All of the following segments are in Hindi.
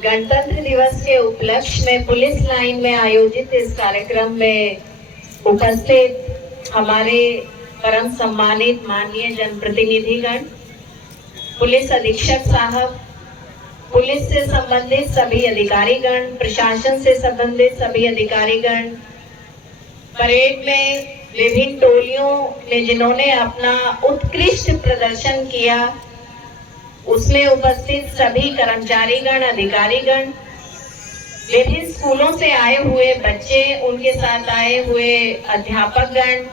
गणतंत्र दिवस के उपलक्ष्य में पुलिस लाइन में आयोजित इस कार्यक्रम में उपस्थित हमारे परम सम्मानित माननीय जनप्रतिनिधिगण, पुलिस अधीक्षक साहब, पुलिस से संबंधित सभी अधिकारीगण, प्रशासन से संबंधित सभी अधिकारीगण, परेड में विभिन्न टोलियों ने जिन्होंने अपना उत्कृष्ट प्रदर्शन किया, उसमें उपस्थित सभी कर्मचारीगण, अधिकारीगण, विभिन्न स्कूलों से आए हुए बच्चे, उनके साथ आए हुए अध्यापकगण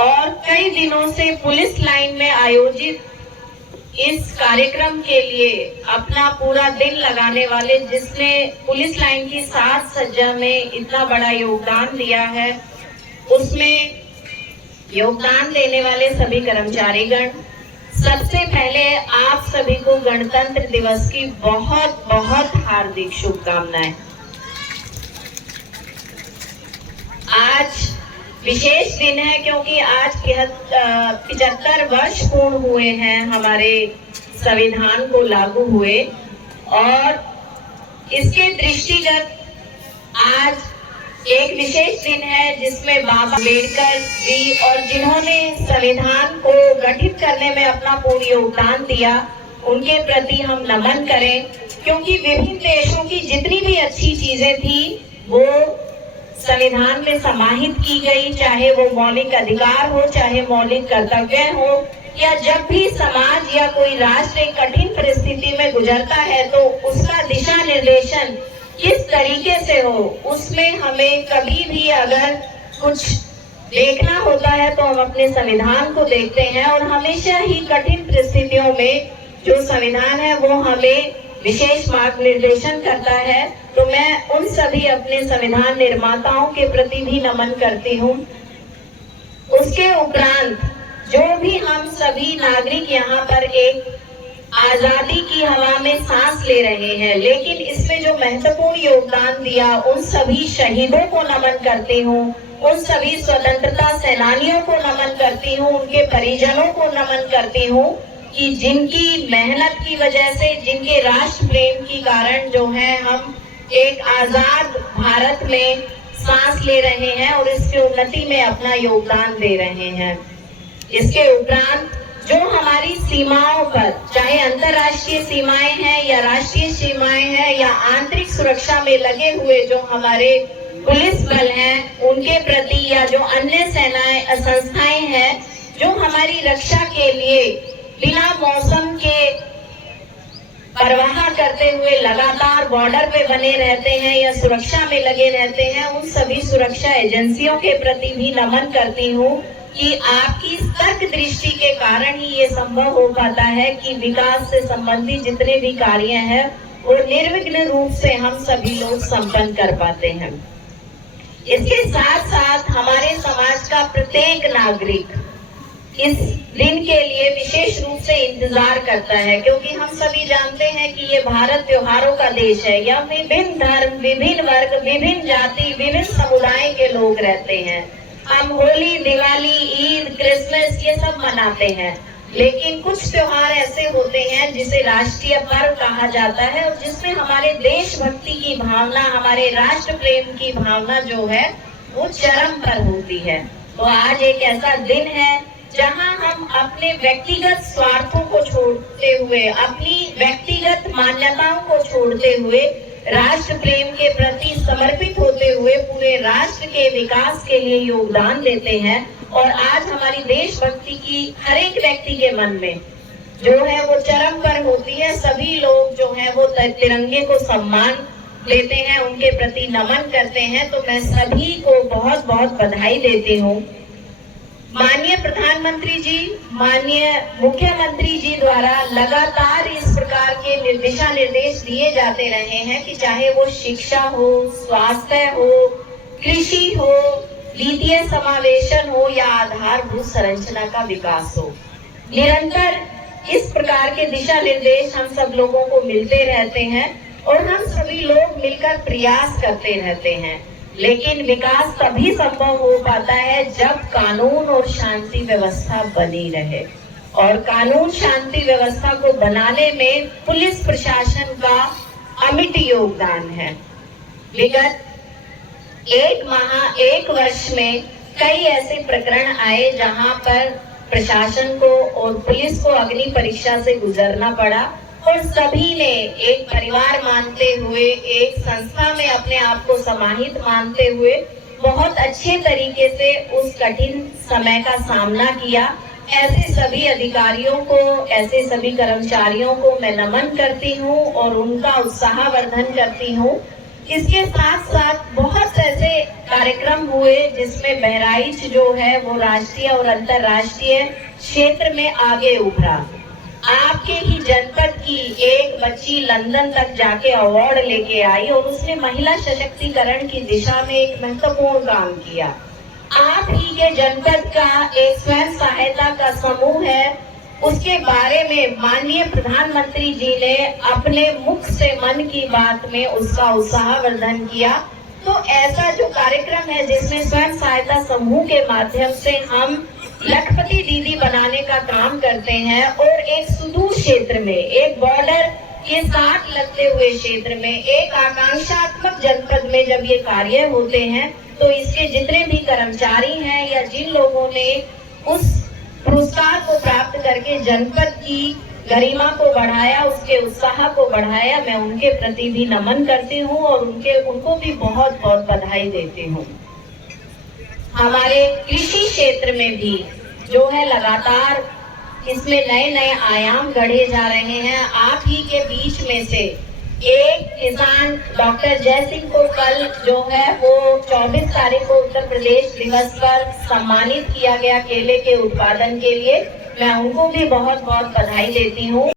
और कई दिनों से पुलिस लाइन में आयोजित इस कार्यक्रम के लिए अपना पूरा दिन लगाने वाले, जिसने पुलिस लाइन की साज सज्जा में इतना बड़ा योगदान दिया है, उसमें योगदान देने वाले सभी कर्मचारीगण, सबसे पहले आप सभी को गणतंत्र दिवस की बहुत बहुत हार्दिक शुभकामनाएं। आज विशेष दिन है क्योंकि आज 75 वर्ष पूर्ण हुए हैं हमारे संविधान को लागू हुए, और इसके दृष्टिगत आज एक विशेष दिन है जिसमें बाबा अम्बेडकर जी और जिन्होंने संविधान को गठित करने में अपना पूर्ण योगदान दिया, उनके प्रति हम नमन करें, क्योंकि विभिन्न देशों की जितनी भी अच्छी चीजें थी वो संविधान में समाहित की गई, चाहे वो मौलिक अधिकार हो, चाहे मौलिक कर्तव्य हो, या जब भी समाज या कोई राष्ट्र एक कठिन परिस्थिति में गुजरता है तो उसका दिशा निर्देशन किस तरीके से हो, उसमें हमें कभी भी अगर कुछ देखना होता है तो हम अपने संविधान को देखते हैं, और हमेशा ही कठिन परिस्थितियों में जो संविधान है वो हमें विशेष मार्ग निर्देशन करता है। तो मैं उन सभी अपने संविधान निर्माताओं के प्रति भी नमन करती हूँ। उसके उपरांत जो भी हम सभी नागरिक यहाँ पर एक आजादी की हवा में सांस ले रहे हैं, लेकिन इसमें जो महत्वपूर्ण योगदान दिया उन सभी शहीदों को नमन करती हूँ, उन सभी स्वतंत्रता सेनानियों को नमन करती हूँ, उनके परिजनों को नमन करती हूँ कि जिनकी मेहनत की वजह से, जिनके राष्ट्र प्रेम के कारण जो है हम एक आजाद भारत में सांस ले रहे हैं और इसकी उन्नति में अपना योगदान दे रहे हैं। इसके उपरांत जो हमारी सीमाओं पर, चाहे अंतर्राष्ट्रीय सीमाएं हैं या राष्ट्रीय सीमाएं हैं या आंतरिक सुरक्षा में लगे हुए जो हमारे पुलिस बल हैं, उनके प्रति या जो अन्य सेनाएं संस्थाएं हैं जो हमारी रक्षा के लिए बिना मौसम के परवाह करते हुए लगातार बॉर्डर पे बने रहते हैं या सुरक्षा में लगे रहते हैं, उन सभी सुरक्षा एजेंसियों के प्रति भी नमन करती हूँ कि आपकी सतर्क दृष्टि के कारण ही ये संभव हो पाता है कि विकास से संबंधित जितने भी कार्य हैं वो निर्विघ्न रूप से हम सभी लोग संपन्न कर पाते हैं। इसके साथ साथ हमारे समाज का प्रत्येक नागरिक इस दिन के लिए विशेष रूप से इंतजार करता है, क्योंकि हम सभी जानते हैं कि ये भारत त्योहारों का देश है। यहाँ विभिन्न धर्म, विभिन्न वर्ग, विभिन्न जाति, विभिन्न समुदाय के लोग रहते हैं। हम होली, दिवाली, ईद, क्रिसमस ये सब मनाते हैं, लेकिन कुछ त्योहार ऐसे होते हैं जिसे राष्ट्रीय पर्व कहा जाता है और जिसमें हमारे देशभक्ति की भावना, हमारे राष्ट्र प्रेम की भावना जो है वो चरम पर होती है। तो आज एक ऐसा दिन है जहां हम अपने व्यक्तिगत स्वार्थों को छोड़ते हुए, अपनी व्यक्तिगत मान्यताओं को छोड़ते हुए, राष्ट्र प्रेम के प्रति समर्पित होते हुए पूरे राष्ट्र के विकास के लिए योगदान देते हैं। और आज हमारी देशभक्ति की हर एक व्यक्ति के मन में जो है वो चरम पर होती है। सभी लोग जो है वो तिरंगे को सम्मान देते हैं, उनके प्रति नमन करते हैं। तो मैं सभी को बहुत बहुत बधाई देती हूँ। माननीय प्रधानमंत्री जी, माननीय मुख्यमंत्री जी द्वारा लगातार इस प्रकार के दिशा निर्देश दिए जाते रहे हैं कि चाहे वो शिक्षा हो, स्वास्थ्य हो, कृषि हो, वित्तीय समावेशन हो या आधारभूत संरचना का विकास हो, निरंतर इस प्रकार के दिशा निर्देश हम सब लोगों को मिलते रहते हैं और हम सभी लोग मिलकर प्रयास करते रहते हैं। लेकिन विकास तभी संभव हो पाता है जब कानून और शांति व्यवस्था बनी रहे, और कानून शांति व्यवस्था को बनाने में पुलिस प्रशासन का अमिट योगदान है। विगत एक वर्ष में कई ऐसे प्रकरण आए जहां पर प्रशासन को और पुलिस को अग्नि परीक्षा से गुजरना पड़ा और सभी ने एक परिवार मानते हुए, एक संस्था में अपने आप को समाहित मानते हुए बहुत अच्छे तरीके से उस कठिन समय का सामना किया। ऐसे सभी अधिकारियों को, ऐसे सभी कर्मचारियों को मैं नमन करती हूँ और उनका उत्साहवर्धन करती हूँ। इसके साथ साथ बहुत ऐसे कार्यक्रम हुए जिसमें बहराइच जो है वो राष्ट्रीय और अंतर्राष्ट्रीय क्षेत्र में आगे उभरा। आपके ही जनपद की एक बच्ची लंदन तक जाके अवार्ड लेके आई और उसने महिला सशक्तिकरण की दिशा में एक महत्वपूर्ण काम किया। आप ही के जनपद का एक स्वयं सहायता का समूह है, उसके बारे में माननीय प्रधानमंत्री जी ने अपने मुख से मन की बात में उसका उत्साहवर्धन किया। तो ऐसा जो कार्यक्रम है जिसमें स्वयं सहायता समूह के माध्यम से हम लखपति दीदी बनाने का काम करते हैं और एक सुदूर क्षेत्र में, एक बॉर्डर के साथ लगते हुए क्षेत्र में, एक आकांक्षात्मक जनपद में जब ये कार्य होते हैं तो इसके जितने भी कर्मचारी हैं या जिन लोगों ने उस पुरस्कार को प्राप्त करके जनपद की गरिमा को बढ़ाया, उसके उत्साह को बढ़ाया, मैं उनके प्रति भी नमन करती हूँ और उनको भी बहुत बहुत बधाई देती हूँ। हमारे कृषि क्षेत्र में भी जो है लगातार इसमें नए नए आयाम गढ़े जा रहे हैं। आप ही के बीच में से एक किसान डॉक्टर जय सिंह को कल जो है वो 24 तारीख को उत्तर प्रदेश दिवस पर सम्मानित किया गया केले के उत्पादन के लिए। मैं उनको भी बहुत बहुत बधाई देती हूँ।